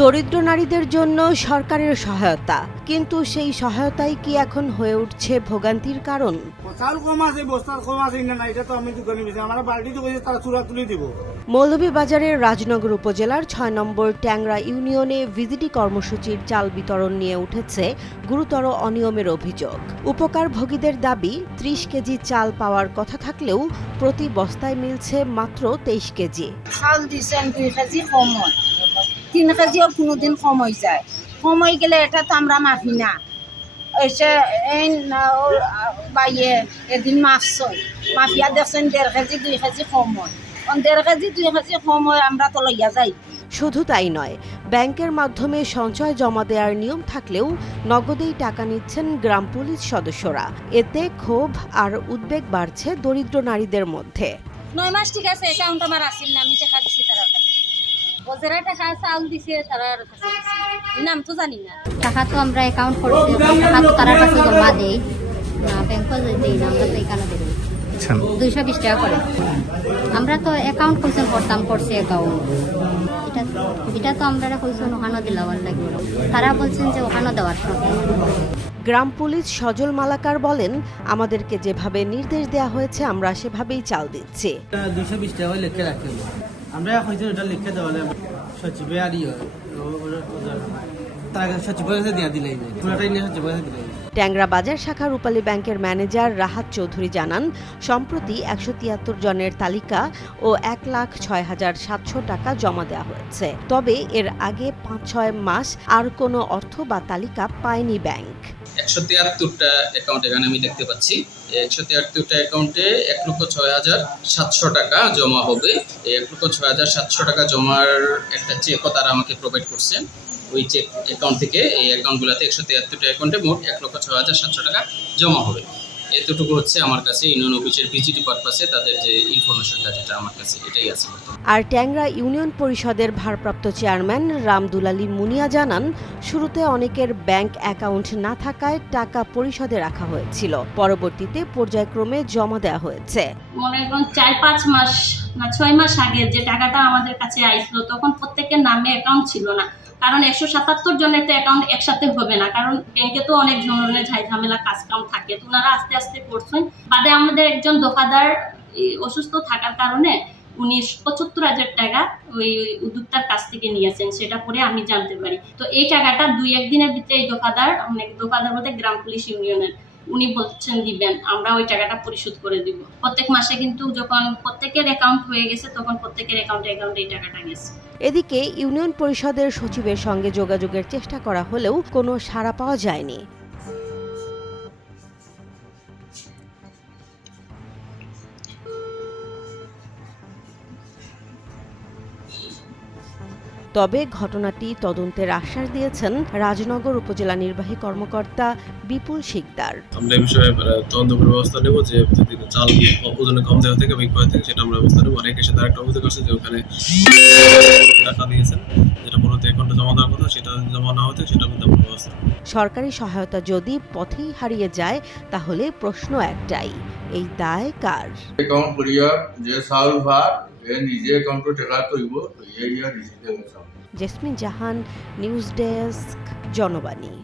দরিদ্র নারীদের জন্য সরকারের সহায়তা, কিন্তু সেই সহায়তাই কি এখন হয়ে উঠছে ভোগান্তির কারণ? মৌলভীবাজারের রাজনগর উপজেলার ৬ নম্বর ট্যাংরা ইউনিয়নে ভিজিটি কর্মসূচির চাল বিতরণ নিয়ে উঠেছে গুরুতর অনিয়মের অভিযোগ। উপকারভোগীদের দাবি ৩০ কেজি চাল পাওয়ার কথা থাকলেও প্রতি বস্তায় মিলছে মাত্র ২৩ কেজি। চাল দিচ্ছেন ২ কেজি কম হয়, ৩ কেজিও কোনোদিন কম হয়ে যায়। কম হয়ে গেলে এটা তো আমরা মাফি না। এসে এই বাইয়ে এদিন মাফিয়া দেখছেন ১.৫ কেজি ২ কেজি কম হয়। ১.৫ কেজি ২ কেজি কম হয় আমরা তো লইয়া যাই। শুধু তাই নয়, ব্যাংকের মাধ্যমে সঞ্চয় জমা দেওয়ার নিয়ম থাকলেও নগদেই টাকা নিচ্ছেন গ্রাম পুলিশ সদস্যরা। এতে ক্ষোভ আর উদ্বেগ বাড়ছে দরিদ্র নারীদের মধ্যে। ৯ মাস ঠিক আছে, অ্যাকাউন্ট আমার আসিল না, আমি টাকা দিছি তার কাছে। ওজেরা টাকা চাউল দিছে তার কাছে, নাম তো জানি না। টাকা তো আমরা অ্যাকাউন্ট করছি, টাকা তো তার কাছে জমা দেই না, ব্যাংকে দেই না, আমরা তো এখানে দেই 220 টাকা করে। আমরা তো অ্যাকাউন্ট করছি অ্যাকাউন্ট, এটা তো আমরা কইছেন ওখানে দিলাম লাগবে, তারা বলছেন যে ওখানে দেওয়ার কথা। গ্রাম পুলিশ সজল মালাকার বলেন, আমাদেরকে যেভাবে নির্দেশ দেওয়া হয়েছে আমরা সেভাবেই চাল দিচ্ছি। 220 টাকা লিখে রাখতে হবে, আমরা হয়তো এটা লিখে দেওয়া সচিবে আর তার কাছে সচিবের কাছে দিয়ে দিলেই নেই, পুরোটাই নিয়ে সচিবের কাছে দিলেই। ট্যাংরা বাজার শাখা রূপালী ব্যাংকের ম্যানেজার রাহাত চৌধুরী জানান, সম্প্রতি ১৭৩ জনের তালিকা ও ১,০৬,৭০০ টাকা জমা দেওয়া হয়েছে। তবে এর আগে ৫-৬ মাস আর কোনো অর্থ বা তালিকা পায়নি ব্যাংক। ১৭৩টা অ্যাকাউন্ট এখানে আমি দেখতে পাচ্ছি। ১৭৩টা অ্যাকাউন্টে ১,০৬,৭০০ টাকা জমা হবে। এই ১,০৬,৭০০ টাকা জমার একটা চেকও তারা আমাকে প্রোভাইড করছেন। ওই চেক অ্যাকাউন্ট থেকে এই অ্যাকাউন্টগুলোতে ১৭৩টা অ্যাকাউন্টে মোট ১,০৬,৭০০ টাকা জমা হবে। এতটুকু হচ্ছে আমার কাছে ইউনিয়ন অফিসের ভিজিটি পারপাসে তাদের যে ইনফরমেশনটা যেটা আমার কাছে এটাই আছে। আর ট্যাংরা ইউনিয়ন পরিষদের ভারপ্রাপ্ত চেয়ারম্যান রামদুলালী মুনিয়া জানান, শুরুতে অনেকের ব্যাংক অ্যাকাউন্ট না থাকায় টাকা পরিষদে রাখা হয়েছিল, পরবর্তীতে পর্যায়ক্রমে জমা দেওয়া হয়েছে। মনে করেন ৪-৫ মাস না ৬ মাস আগে যে টাকাটা আমাদের কাছে আইছিল, তখন প্রত্যেকের নামে অ্যাকাউন্ট ছিল না। কারণ ১৭৭ জনের তো অ্যাকাউন্ট একসাথে হবে না, কারণ ব্যাংকে তো অনেক ধরনের ঝামেলা কাজকাম থাকে, তো ওনারা আস্তে আস্তে করছেন। বাদে আমাদের একজন দফাদার অসুস্থ থাকার কারণে উনি ৭৫,০০০ টাকা ওই উদ্যোক্তার কাছ থেকে নিয়েছেন, সেটা পরে আমি জানতে পারি। তো এই টাকাটা ২-১ দিনের ভিতরে এই দফাদার বলতে গ্রাম পুলিশ ইউনিয়নের উনি বলছেন দিবেন, আমরা ওই টাকাটা পরিশোধ করে দিব। প্রত্যেক মাসে কিন্তু যখন প্রত্যেকের অ্যাকাউন্ট হয়ে গেছে তখন প্রত্যেকের অ্যাকাউন্টে এই টাকাটা গেছে। এদিকে ইউনিয়ন পরিষদের সচিবের সঙ্গে যোগাযোগের চেষ্টা করা হলেও কোনো সাড়া পাওয়া যায়নি। তবে ঘটনাটি তদন্তের আশ্বাস দিয়েছেন রাজনগর উপজেলা নির্বাহী কর্মকর্তা বিপুল শিকদার। আমরা এই বিষয়ে তদন্ত করে ব্যবস্থা নেব, যে যদি চাল ওজনে কম দেওয়া থেকে বিক্রয় থেকে সেটা আমরা ব্যবস্থা নেব। অনেকের সাথে আরেকটা অভিযোগ আছে যে ওখানে টাকা দিয়েছেন, যেটা মূলত অ্যাকাউন্টে জমা দেওয়ার কথা, সেটা জমা না হতে সেটার মধ্যে আমরা ব্যবস্থা নেব। সরকারি সহায়তা যদি পথেই হারিয়ে যায় তাহলে প্রশ্ন একটাই, এই দায় কার? অ্যাকাউন্ট করিয়া যে চাউল ভাত এ নিজে অ্যাকাউন্টে টাকা তৈব তো এই রিসিভ। জেসমিন জাহান, নিউজ ডেস্ক, জনবাণী।